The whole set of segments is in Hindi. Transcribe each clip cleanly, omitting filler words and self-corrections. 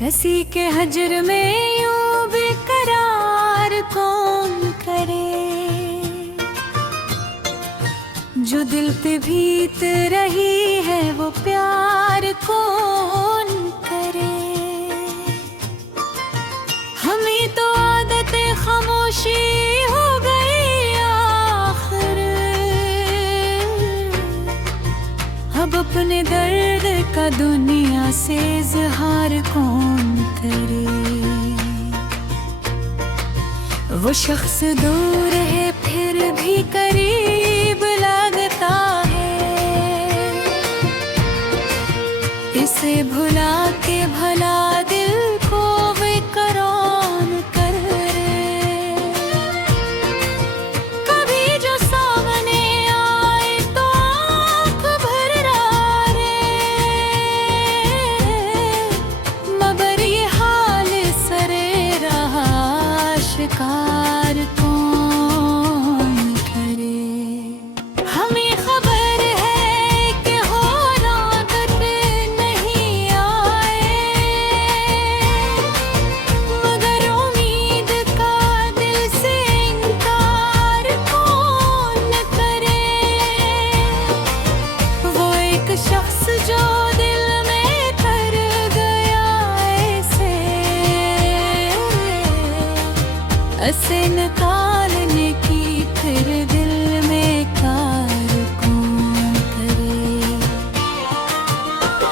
किसी के हजर में यूं बेकरार कौन करे, जो दिल पे भीत रही है वो प्यार कौन करे। हमें तो आदत खामोशी हो गई आखिर, अब अपने दर्द का दुनिया से इजहार कौन करे। वो शख्स दूर है फिर भी करीब लगता है, इसे भुला के भला दिल को बेकरार करे। कभी जो सामने आए तो आँख भर डाले, मगर ये हाल सरे रहा शिकार कौन करे। हमें खबर है कि हो रात नहीं आए, मगर उम्मीद का दिल से इनकार कौन करे। वो एक शख्स जो दिल में कर गया ऐसे निकालने की फिर दिल में कार कौन करे।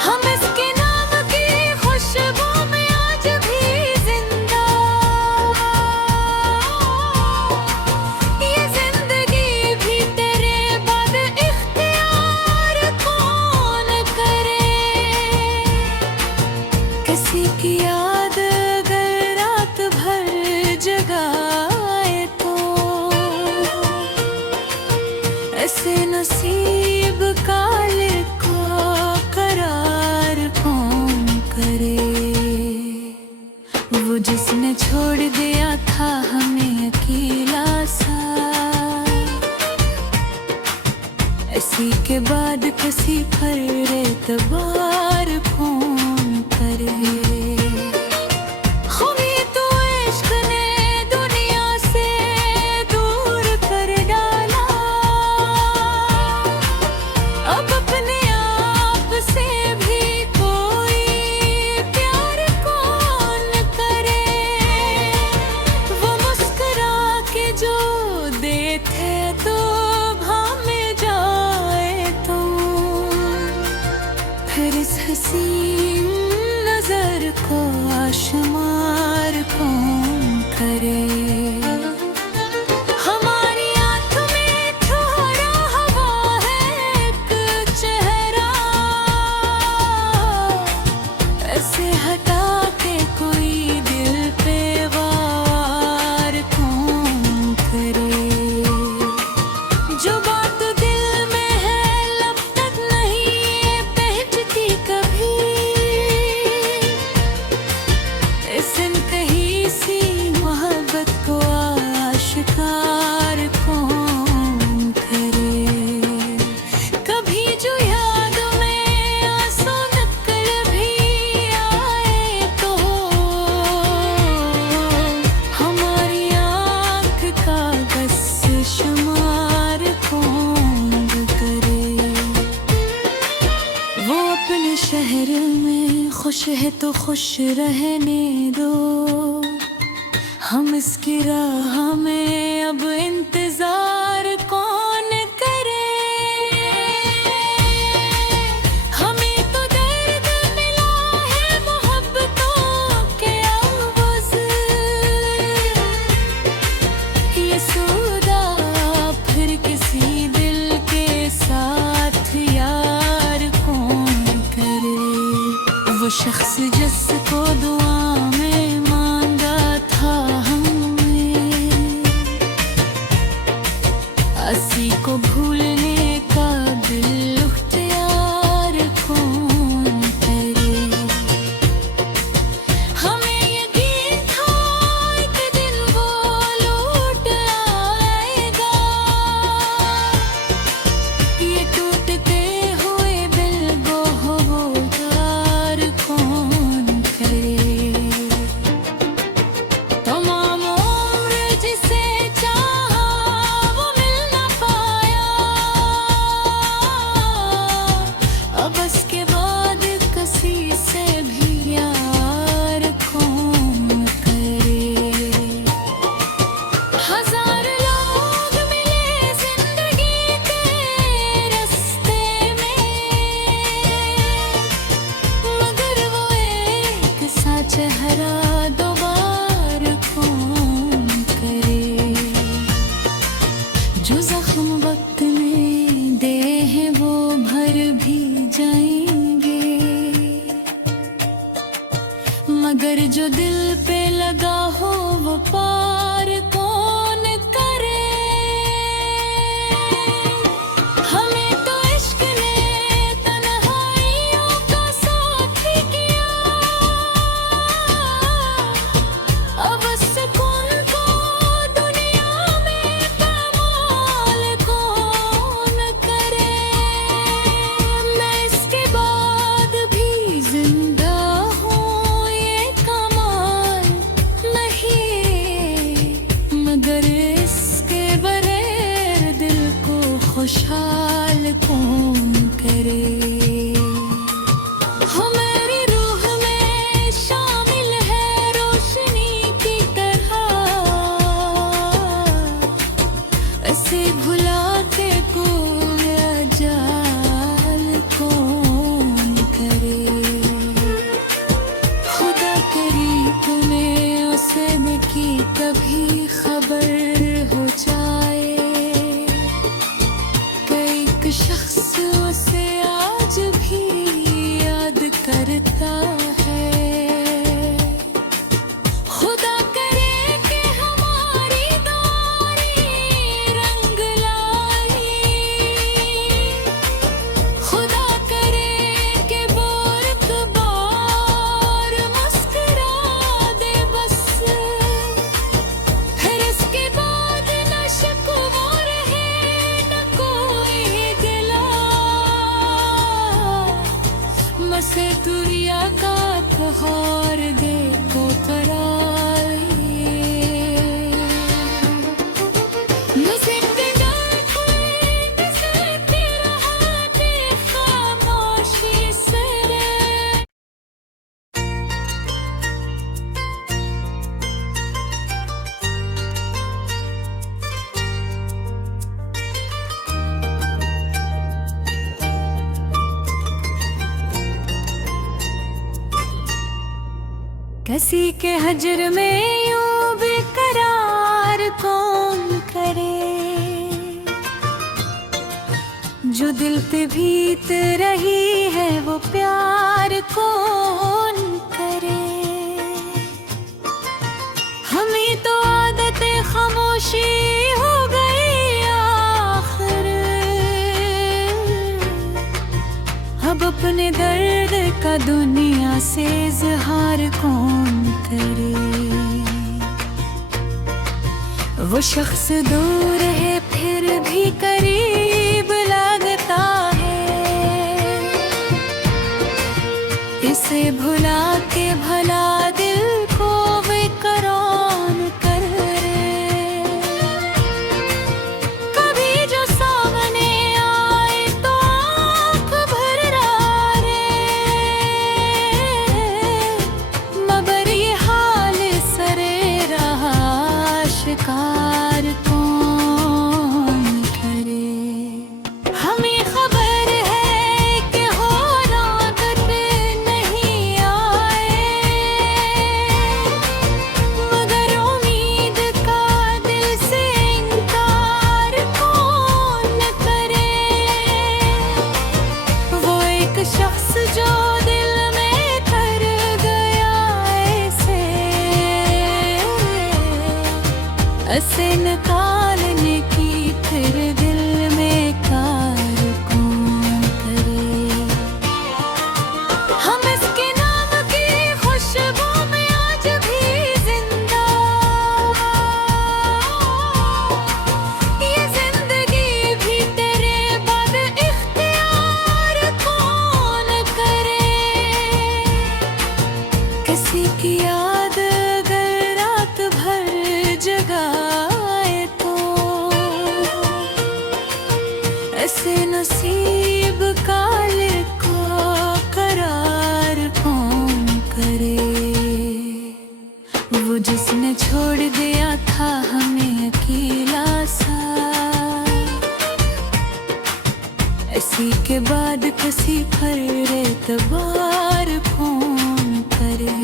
हम इसके नाम की खुशबू में आज भी जिंदा, ये जिंदगी भी तेरे बाद इख्तियार कौन करे। किसी की याद अगर रात भर जगाए तो ऐसे नसीब काले को करार कौन करे। वो जिसने छोड़ दिया था हमें अकेला सा, इसी के बाद किसी पर एतबार कौन करे। फिर इस हसीन नजर को आशमार कौन करे। हमारी आँख में ठहरा हवा है एक चेहरा, ऐसे हटा के कोई दिल पे वार कौन करे। जो बात दिल में है लब तक नहीं पहुंचती कभी, इस कहीं सी मोहब्बत को आशिकार कौन करे। कभी जो याद में आंसू निकल भी आए तो हमारी आँख का बस शुमार कौन करे। वो अपने शहर में खुश है तो खुश रहने दो, हम इसकी राह में अब इंतजार कौन करे। हमें तो दर्द मिला है मोहब्बतों के आवाज़, ये सौदा फिर किसी दिल के साथ यार कौन करे। वो शख्स जिसको दुआ में मांगा था हमने, असी को भूलने का दिल इख्तियार कौन करे। हमें यकीन था एक दिन वो लौट आएगा, ये टूटते हुए दिल को होदार कौन करे। मगर जो दिल पे लगा हो वो पार कौन करे। हमें तो इश्क ने तन्हाइयों का साथ किया, अब सुकून को दुनिया में कमाल कौन करे। मैं इसके बाद भी जिंदा हूँ ये कमाल नहीं, मगर इसके बगैर दिल को खुशहाल कौन करे। हो मेरी रूह में शामिल है रोशनी की तरह, ऐसे भुला के कोई अजाल कौन करे। खुदा करी तुम्हें उसे की कभी खबर हो जाए, कई शख्स उसे आज भी याद करता है। खुदा करे कि हमारी दारी रंग लाई, खुदा करे कि बोरक बार मुस्कुरा दे बस, फिर इसके बाद न शिकवा रहे न कोई गिला। मसे तुरिया का त्योहार देखो कराए, मुझे डर कोई से रहा दे खामोशी से। किसी के हजर में यूं बेकरार कौन करे, जो दिल पे बीत रही है वो प्यार कौन करे। हमें तो आदत खामोशी हो गई आखिर, अब अपने दर्द का दुनिया से इजहार कौन करे। वो शख्स दूर है फिर भी करीब लगता है, इसे भुला के भला दिल को बेकरार करे। कभी जो सामने आए तो आँख भर डाले, मगर ये हाल सरे रहा शिकार कौन करे। हमें खबर है कि हो रात नहीं आए, मगर उम्मीद का दिल से इनकार कौन करे। वो एक शख्स जो दिल में कर गया ऐसे निकालने की फिर दिल में कार कौन करे। हम इसके नाम की खुशबू में आज भी जिंदा, ये जिंदगी भी तेरे बाद इख्तियार कौन करे। किसी की याद अगर रात भर जगाए तो ऐसे नसीब काले को करार कौन करे। वो जिसने छोड़ दिया था हमें अकेला सा, इसी के बाद किसी पर एतबार कौन करे।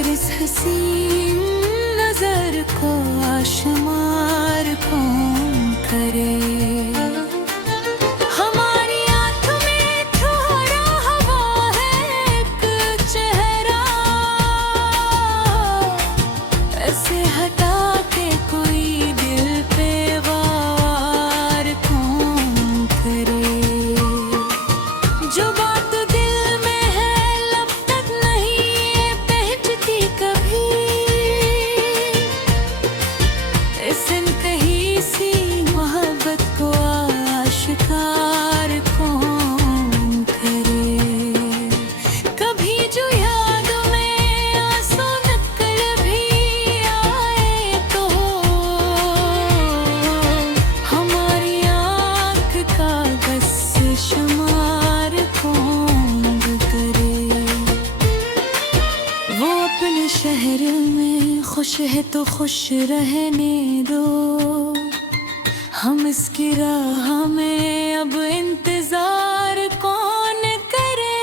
फिर इस हसीन नजर को आशमार कौन करे। हमारी आँख में थोड़ा हवा है एक चेहरा, ऐसे हटा के कोई दिल पे वार कौन करे। जो बात दिल में है लब तक नहीं पहुंचती कभी, इस इनकही सी मोहब्बत को आशिकार कौन करे। कभी जो यादों में आंसू नकल भी आए तो हमारी आँख का बस शुमार कौन करे। वो अपने शहर में खुश है तो खुश रहने दो, हम इसकी राह में अब इंतजार कौन करे।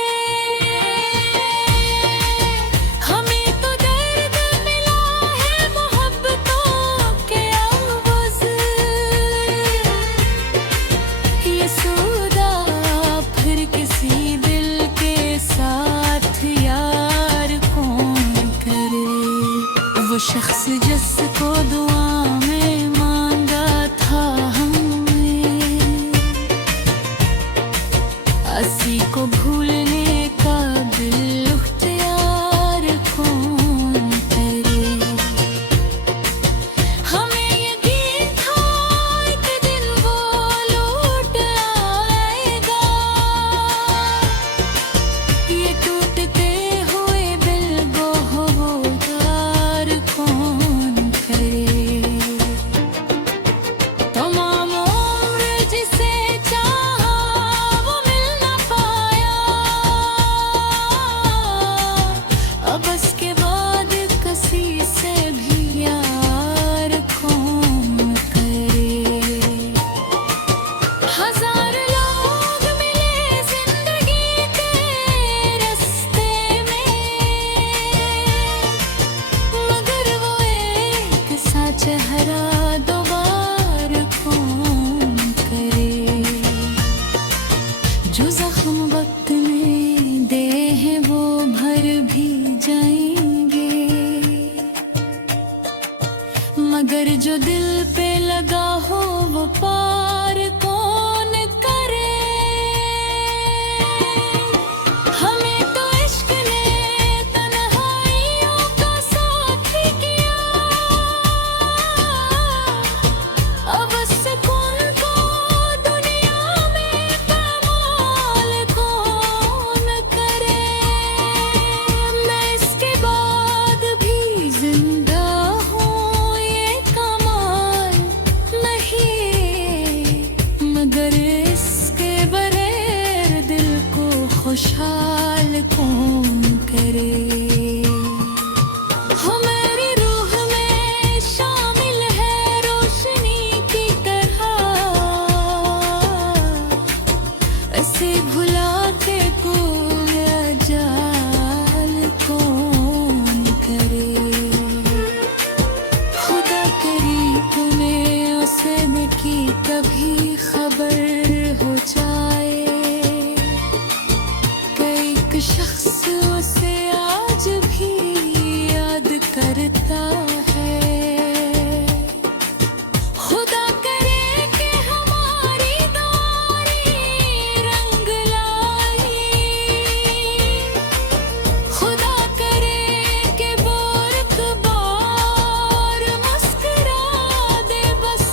हमें तो दर्द मिला है मोहब्बतों के आवाज़, ये सौदा फिर किसी दिल के साथ यार कौन करे। वो शख्स जिसको दुआ में मांगा था हमने, असी को भूलने का दिल इख्तियार कौन करे। हमें यकीन था एक दिन वो लौट आएगा, ये टूटते हुए दिल गोहदार कौन करे। तमाम उम्र जिसे चाहा वो मिल ना पाया, अब इसके बाद किसी से भी यार कौन करे। हजार लोग मिले जिंदगी के रास्ते में, मगर वो एक सा चेहरा दोबार कौन करे। जो जख्म वक्त में दे हैं वो भर भी जाएंगे, मगर जो दिल पे लगा हो वो पार कौन करे। हमें तो इश्क ने तन्हाइयों का साथ किया, अब सुकून को दुनिया में पामाल कौन करे। मैं इसके बाद भी जिंदा हूँ ये कमाल नहीं, मगर इसके बगैर दिल को खुशहाल कौन करे। हमारी रूह में शामिल है रोशनी की तरह, ऐसे भुला के कोई जाल कौन करे। खुदा करी तुम्हें उसे की कभी खबर हो जाए, कई शख्स उसे आज भी याद करता है। खुदा करे कि हमारी दारी रंग लाई, खुदा करे कि बोरक बार मुस्कुरा दे बस,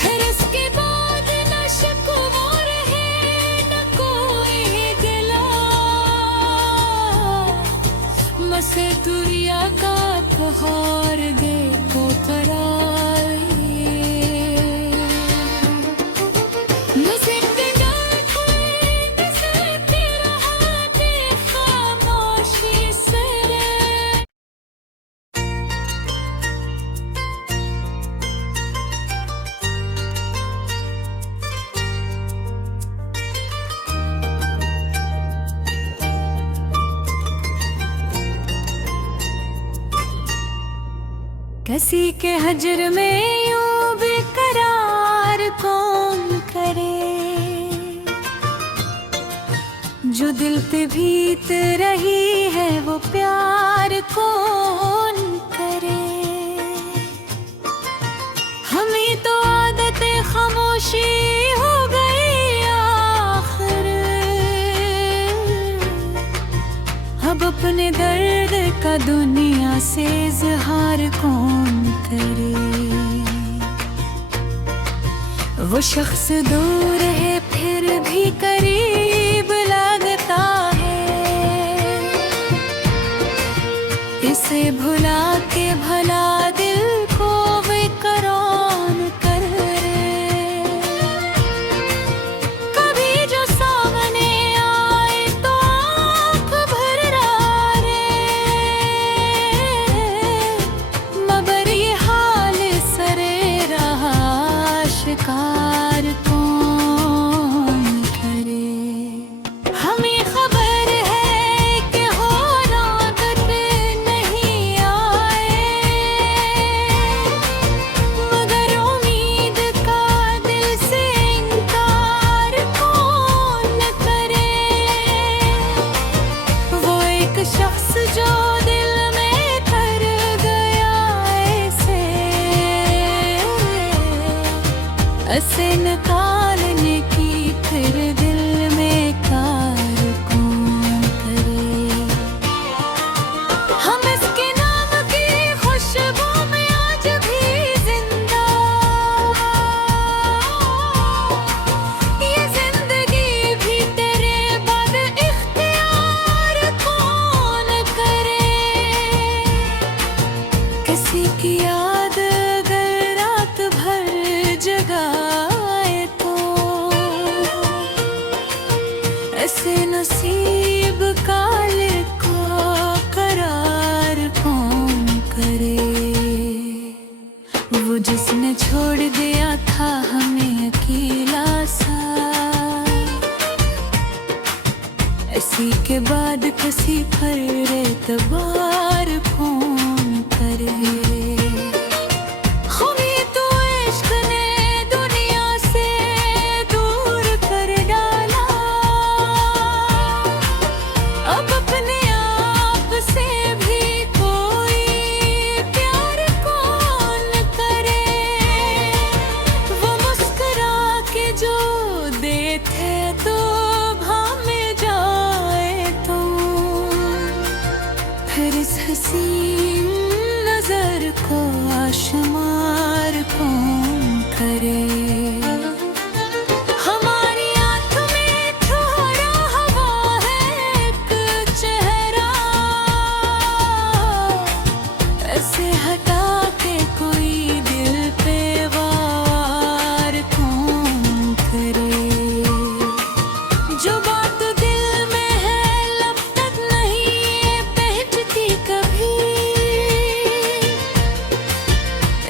फिर इसके बाद न शिकवा रहे न कोई गिला। मसे तुरिया का पहाड़ दे को कराए, मुझे बिना कोई नजर रहा दे खामोशी से। किसी के हजर में यूं बेकरार कौन करे, जो दिल पे बीत रही है वो प्यार कौन करे। हमें तो आदत खामोशी हो गई आखिर, अब अपने दर्द का दुनिया से इजहार कौन करे। वो शख्स दूर है फिर भी करीब लगता है, इसे भुला के भला दिल को बेकरार करे। कभी जो सामने आए तो आँख भर डाले, मगर ये हाल सरे रहा शिकार कौन करे। हमें खबर है कि हो रात नहीं आए, मगर उम्मीद का दिल से इनकार कौन करे। वो एक शख्स जो दिल में कर गया ऐसे निकालने की फिर दिल में कार कौन करे। हम इसके नाम की खुशबू में आज भी जिंदा, ये जिंदगी भी तेरे बाद इख्तियार कौन करे। किसी की याद अगर रात भर जगाए तो ऐसे नसीब काले को करार कौन करे। वो जिसने छोड़ दिया था हमें अकेला सा, इसी के बाद किसी पर एतबार कौन करे। फिर इस हसीन नजर को आशमार कौन करे। हमारी आँख में ठहरा हवा है एक चेहरा, ऐसे हटा के कोई दिल पे वार कौन करे। जो बात दिल में है लब तक नहीं पहुंचती कभी,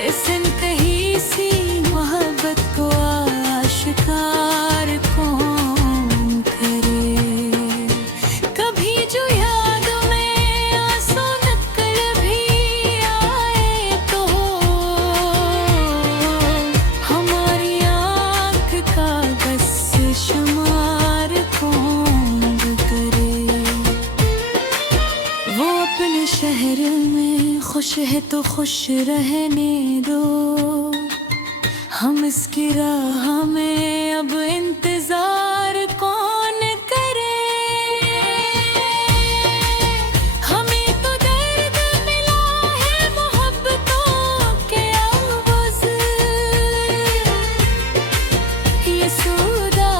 इस इंतही सी मोहब्बत को आशिकार कौन करे। कभी जो याद में आंसू निकल भी आए तो हमारी आँख का बस शुमार कौन करे। वो अपने शहर में खुश है तो खुश रहने दो, हम इसकी राह में अब इंतजार कौन करे। हमें तो दर्द मिला है मोहब्बतों के आवाज़, ये सौदा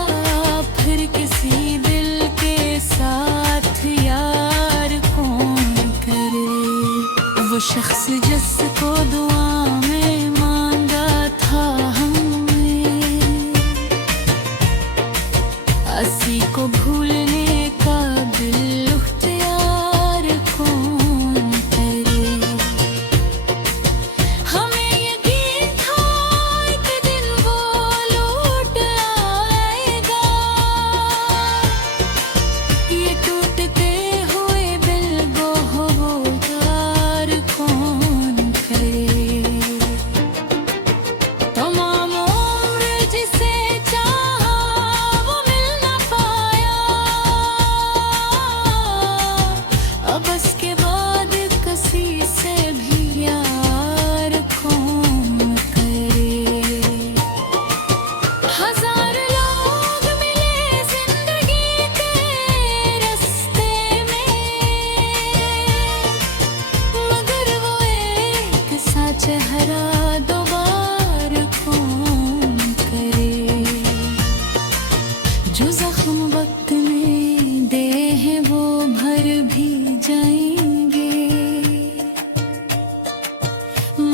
फिर किसी दिल के साथ यार कौन करे। वो शख्स जिसको दुआ में मांगा था हमने, असी को भूलने का दिल इख्तियार कौन करे। हमें यकीन था एक दिन वो लौट आएगा, ये टूटते हुए दिल को होकार कौन करे।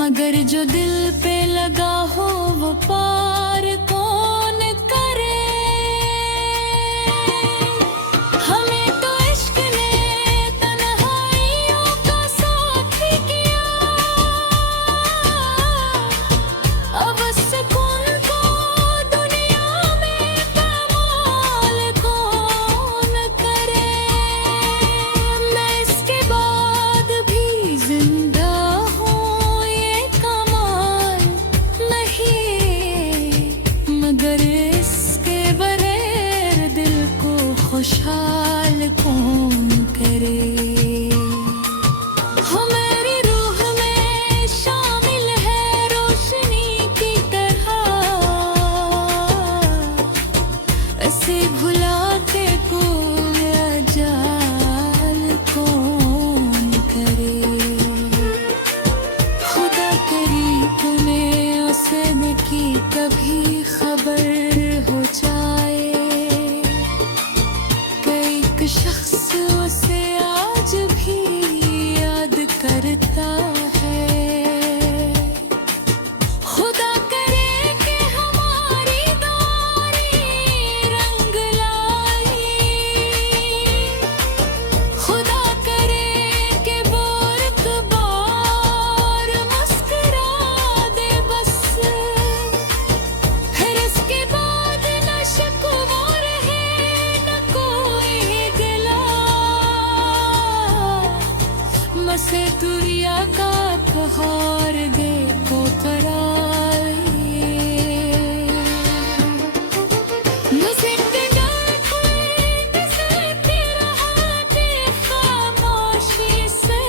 मगर जो दिल पे लगा हो वो पार कौन करे। हमें तो इश्क ने तन्हाइयों का साथ ही किया, अब सुकून को दुनिया में कमाल कौन करे। मैं इसके बाद भी जिंदा हूँ ये कमाल नहीं, मगर इसके बगैर दिल को खुशहाल कौन करे। हो मेरी रूह में शामिल है रोशनी की तरह, ऐसे भुला के कोई अजाल कौन करे। खुदा करीब में उसे की कभी खबर हो जाए, कई शख्स उसे आज भी याद करता है। खुदा करे कि हमारी दारी रंग लाई, खुदा करे कि बोरक बार मुस्कुरा दे बस, फिर इसके बाद न शिकवा रहे न कोई गिला। मसे दुनिया का कहर दे को करार मुझे खामोशी से।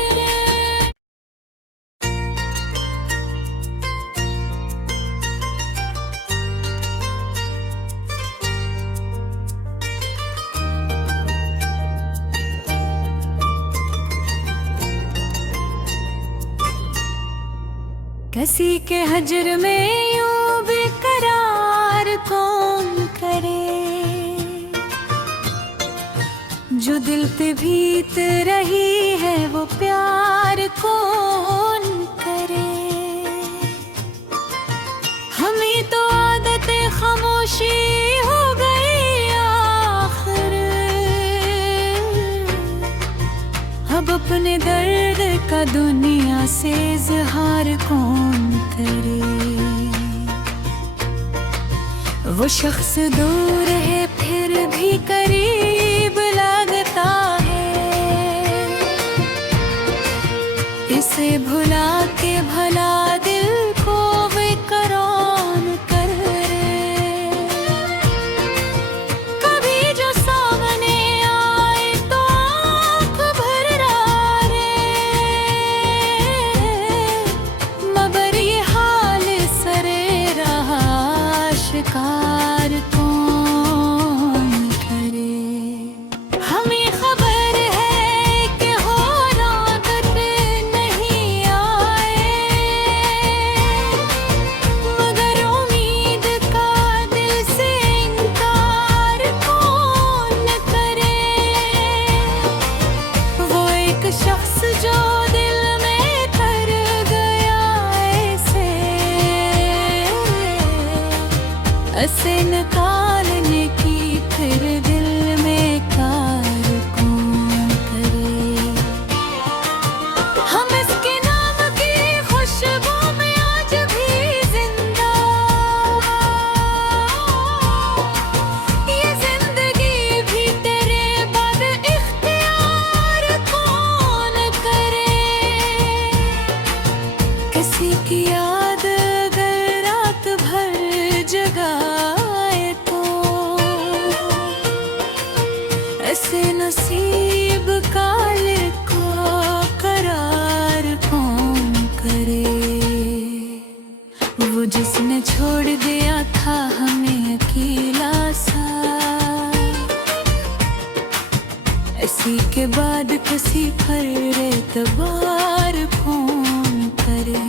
किसी के हजर में यूं बेकरार कौन करे, जो दिल पे बीत रही है वो प्यार कौन करे। हमें तो आदत खामोशी हो गई आखिर, अब अपने दर्द का दुनिया से इजहार कौन करे। वो शख्स दूर है फिर भी करीब लगता है, इसे भुला के भला दिल को बेकरार करे। कभी जो सामने आए तो आँख भर डाले, मगर ये हाल सरे रहा शिकार कौन करे। हमें खबर है कि हो रात नहीं आए, मगर उम्मीद का दिल से इनकार कौन करे। वो एक शख्स जो दिल में कर गया ऐसे निकालने की फिर दिल में कार कौन करे। हम इसके नाम की खुशबू में आज भी जिंदा, ये जिंदगी भी तेरे बाद इख्तियार कौन करे। किसी की याद अगर रात भर जगाए तो ऐसे नसीब काले को करार कौन करे। वो जिसने छोड़ दिया था हमें अकेला सा, इसी के बाद किसी पर एतबार कौन करे।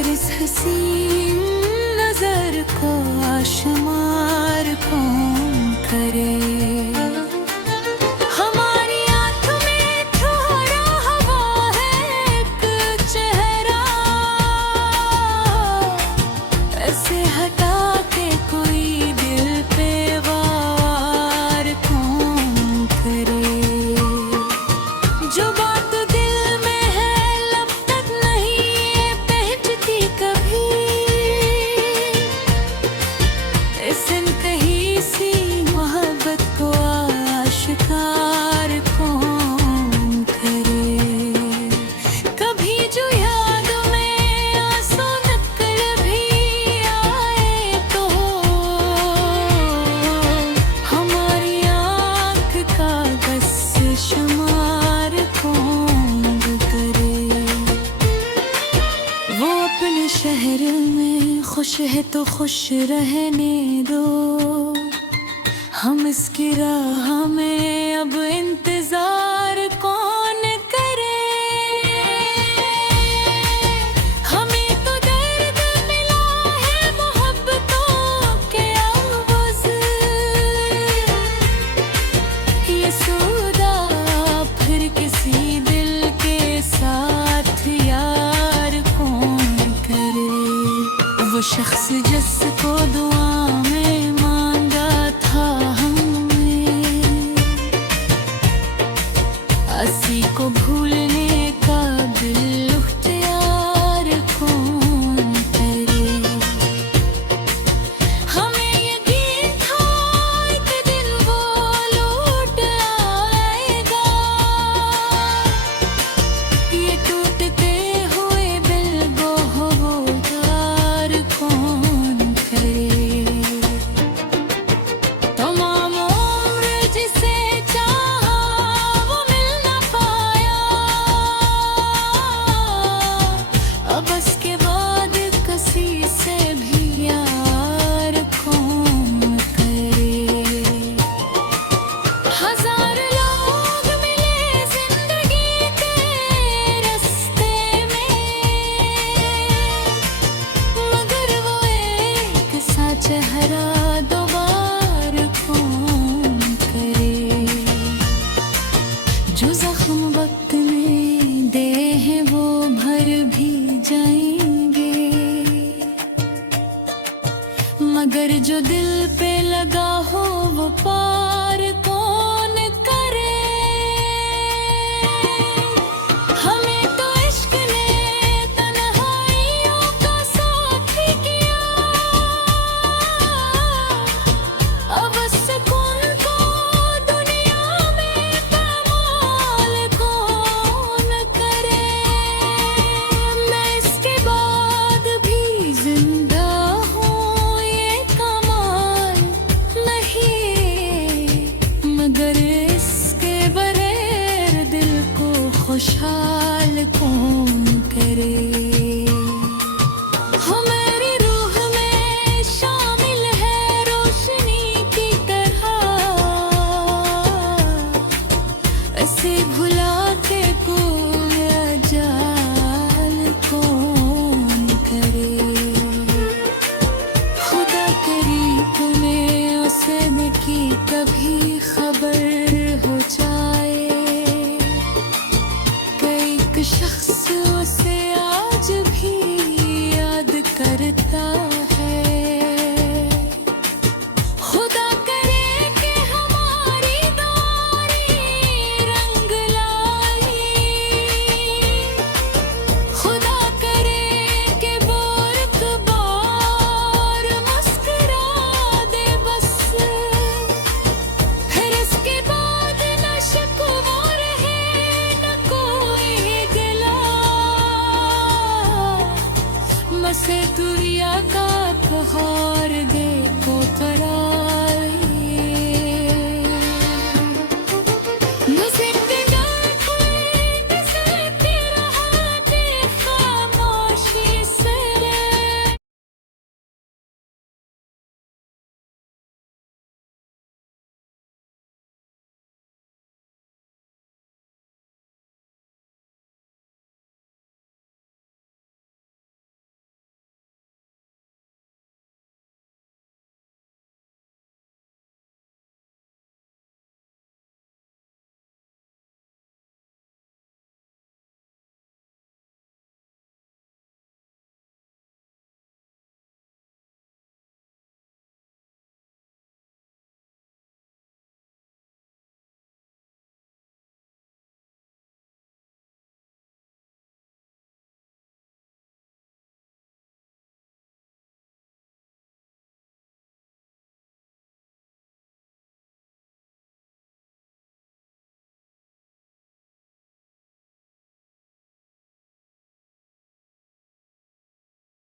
फिर इस हसीन नजर को आशमार कौन करे। हमारी आँख में थोड़ा हवा है एक चेहरा, ऐसे हटा के कोई दिल पे वार कौन करे। जो बात दिल में है लब तक नहीं पहुंचती कभी, इस इंतही सी मोहब्बत को आशिकार कौन करे। कभी जो याद में आंसू निकल भी आए तो हमारी आँख का बस शुमार कौन करे। वो अपने शहर में खुश है तो खुश रहने दो, हम इसकी राह में अब इंतजार कौन करे। हमें तो दर्द मिला है मोहब्बतों के आवाज़, ये सौदा फिर किसी दिल के साथ यार कौन करे। वो शख्स जिसको दुआ में मांगा था हमने, असी को भूलने का दिल इख्तियार कौन करे। हमें यकीन था एक दिन वो लौट आएगा, ये टूटते हुए दिल गोहदार कौन करे। तमाम उम्र जिसे चाहा वो मिल न पाया, अब इसके बाद किसी से भी यार कौन करे। हजार लोग मिले जिंदगी के रास्ते में, मगर वो एक सा चेहरा दोबार कौन करे। जो जख्म वक्त में दे हैं वो भर भी जाएंगे, मगर जो दिल पे लगा हो वो पार कौन करे। हमें तो इश्क ने तन्हाइयों का साथ किया, अब सुकून को दुनिया में पामाल कौन करे। मैं इसके बाद भी जिंदा हूँ ये कमाल नहीं, मगर इसके बगैर दिल को खुशहाल कौन करे। हमारी रूह में शामिल है रोशनी की तरह, ऐसे भुला के कोई अजाल कौन करे। खुदा करी तुम्हें उसे की कभी खबर हो जाए, कई शख्स उसे आज भी याद करता है। खुदा करे कि हमारी दारी रंग लाई, खुदा करे कि बोरक बार मुस्कुरा दे बस, फिर इसके बाद न शिकवा रहे न कोई गिला। मसे तुरिया का पहाड़ दे को करार